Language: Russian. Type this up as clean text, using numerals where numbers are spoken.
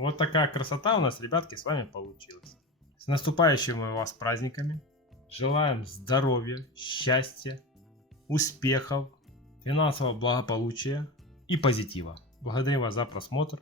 Вот такая красота у нас, ребятки, с вами получилась. С наступающими вас праздниками. Желаем здоровья, счастья, успехов, финансового благополучия и позитива. Благодарю вас за просмотр.